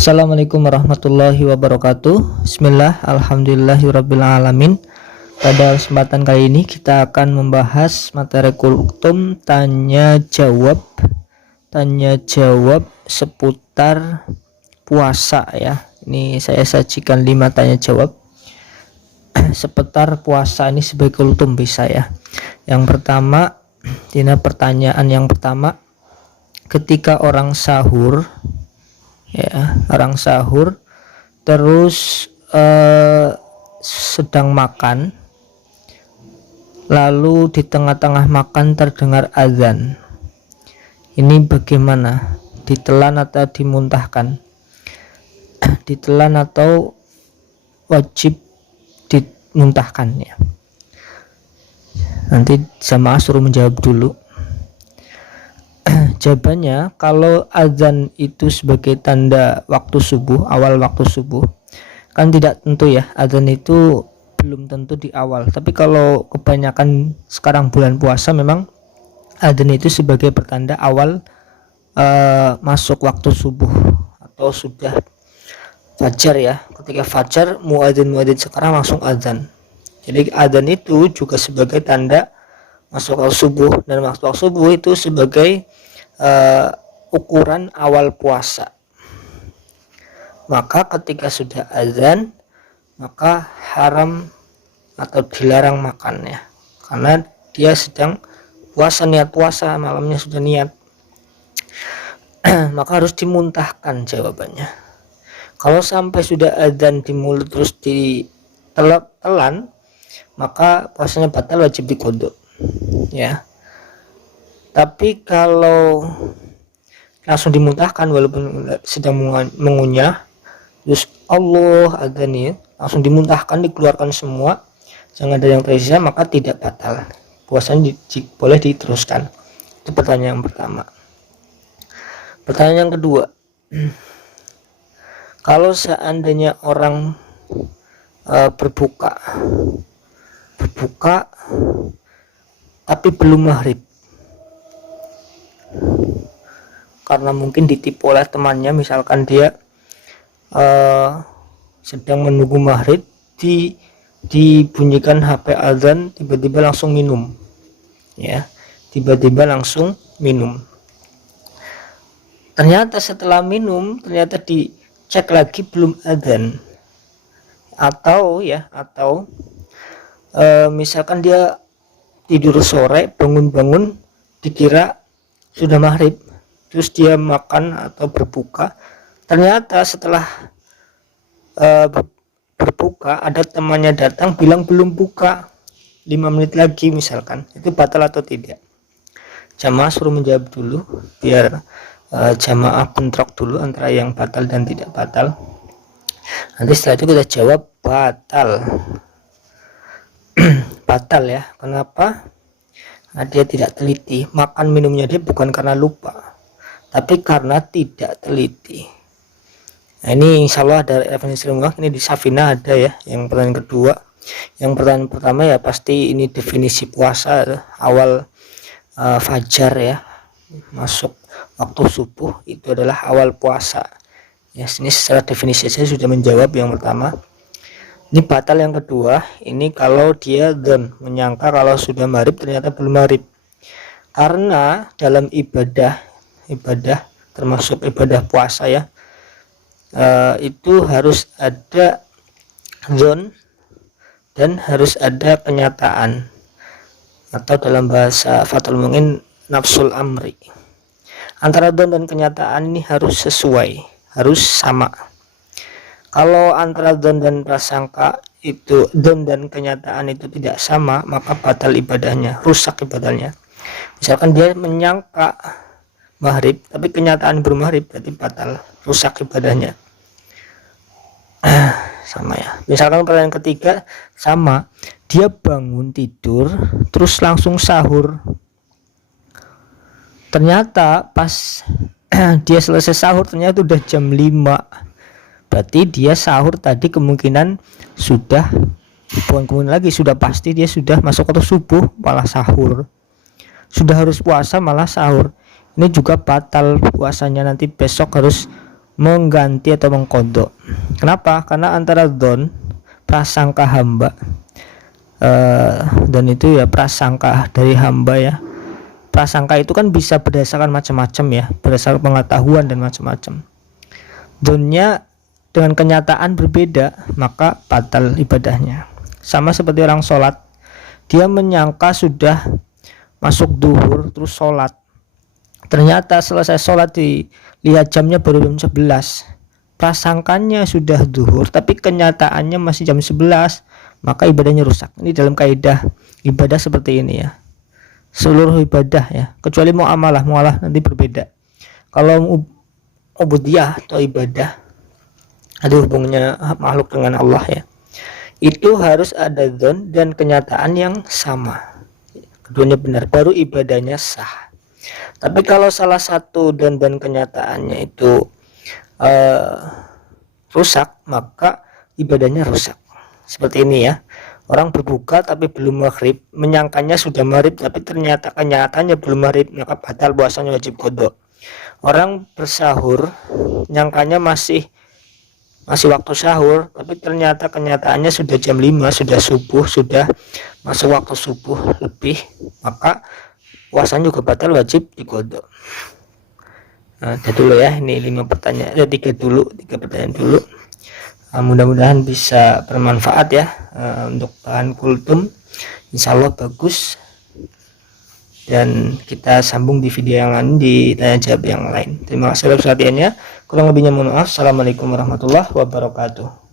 Assalamualaikum warahmatullahi wabarakatuh. Bismillah, alhamdulillahirrabbilalamin. Pada kesempatan kali ini kita akan membahas materi kultum tanya jawab seputar puasa ya. Ini saya sajikan 5 tanya jawab seputar puasa ini sebagai kultum bisa ya. Yang pertama, pertanyaan yang pertama, ketika orang sahur terus sedang makan, lalu di tengah-tengah makan terdengar azan, ini bagaimana? Ditelan atau dimuntahkan? Ditelan atau wajib dimuntahkan ya? Nanti jamaah suruh menjawab dulu. Jawabannya, kalau azan itu sebagai tanda waktu subuh, awal waktu subuh, kan tidak tentu ya, azan itu belum tentu di awal. Tapi kalau kebanyakan sekarang bulan puasa, memang azan itu sebagai pertanda awal masuk waktu subuh atau sudah fajar ya. Ketika fajar, muadzin sekarang langsung azan. Jadi azan itu juga sebagai tanda masuk waktu subuh, dan waktu subuh itu sebagai ukuran awal puasa. Maka ketika sudah azan, maka haram atau dilarang makan ya, karena dia sedang puasa, niat puasa, malamnya sudah niat. Maka harus dimuntahkan jawabannya. Kalau sampai sudah azan di mulut terus ditelan, maka puasanya batal, wajib diqodho ya. Tapi kalau langsung dimuntahkan walaupun sedang mengunyah, terus Allah azan ya, langsung dimuntahkan, dikeluarkan semua, jangan ada yang tersisa, maka tidak batal, puasanya boleh diteruskan. Itu pertanyaan yang pertama. Pertanyaan yang kedua, kalau seandainya orang berbuka tapi belum maghrib, karena mungkin ditipu oleh temannya, misalkan dia sedang menunggu maghrib, dibunyikan HP azan, tiba-tiba langsung minum ya, ternyata setelah minum ternyata dicek lagi belum azan, atau misalkan dia tidur sore, bangun dikira sudah maghrib, terus dia makan atau berbuka, ternyata setelah berbuka ada temannya datang bilang belum buka, 5 menit lagi misalkan, itu batal atau tidak? Jamaah suruh menjawab dulu biar jamaah bentrok dulu antara yang batal dan tidak batal. Nanti setelah itu kita jawab batal. Batal ya. Kenapa? Nah, dia tidak teliti. Makan minumnya dia bukan karena lupa, tapi karena tidak teliti. Nah, ini insya Allah ada referensi ilmuwan, ini di Safina ada ya. Yang pertanyaan kedua. Yang pertanyaan pertama ya pasti ini definisi puasa awal fajar ya, masuk waktu subuh, itu adalah awal puasa ya. Ini secara definisi saya sudah menjawab yang pertama. Ini batal yang kedua, ini kalau dia menyangka kalau sudah maghrib ternyata belum maghrib. Karena dalam ibadah termasuk ibadah puasa ya, itu harus ada zon dan harus ada kenyataan, atau dalam bahasa Fathul Mu'in nafsul amri. Antara zon dan kenyataan ini harus sesuai, harus sama. Kalau antara dzon dan prasangka itu, dzon dan kenyataan itu tidak sama, maka batal ibadahnya, rusak ibadahnya. Misalkan dia menyangka maghrib tapi kenyataan belum maghrib, berarti batal, rusak ibadahnya. Sama ya. Misalkan pertanyaan ketiga sama, dia bangun tidur terus langsung sahur. Ternyata pas dia selesai sahur ternyata udah jam 5. Berarti dia sahur tadi kemungkinan sudah, bukan kemungkinan lagi, sudah pasti dia sudah masuk waktu subuh malah sahur. Sudah harus puasa malah sahur. Ini juga batal puasanya, nanti besok harus mengganti atau mengkodok. Kenapa? Karena antara dzon, prasangka hamba, dan itu ya prasangka dari hamba ya. Prasangka itu kan bisa berdasarkan macam-macam ya, berdasarkan pengetahuan dan macam-macam. Dzonnya dengan kenyataan berbeda, maka batal ibadahnya. Sama seperti orang sholat, dia menyangka sudah masuk duhur terus sholat, ternyata selesai sholat dilihat jamnya baru jam 11, prasangkanya sudah duhur tapi kenyataannya masih jam 11, maka ibadahnya rusak. Ini dalam kaidah ibadah seperti ini ya, seluruh ibadah ya, kecuali muamalah nanti berbeda. Kalau ubudiyah atau ibadah ada hubungannya makhluk dengan Allah ya, itu harus ada dzon dan kenyataan yang sama, keduanya benar, baru ibadahnya sah. Tapi kalau salah satu dzon dan kenyataannya itu rusak, maka ibadahnya rusak. Seperti ini ya, orang berbuka tapi belum maghrib, menyangkanya sudah maghrib tapi ternyata kenyataannya belum maghrib, maka batal puasanya, wajib qadha. Orang bersahur nyangkanya masih waktu sahur, tapi ternyata kenyataannya sudah jam 5, sudah subuh, sudah masuk waktu subuh lebih, maka puasanya juga batal, wajib diqadha. Nah, dulu ya, ini 5 pertanyaan, 3 pertanyaan dulu. Mudah-mudahan bisa bermanfaat ya, untuk bahan kultum, insyaallah bagus. Dan kita sambung di video yang lain, di tanya jawab yang lain. Terima kasih atas perhatiannya, kurang lebihnya mohon maaf. Assalamualaikum warahmatullahi wabarakatuh.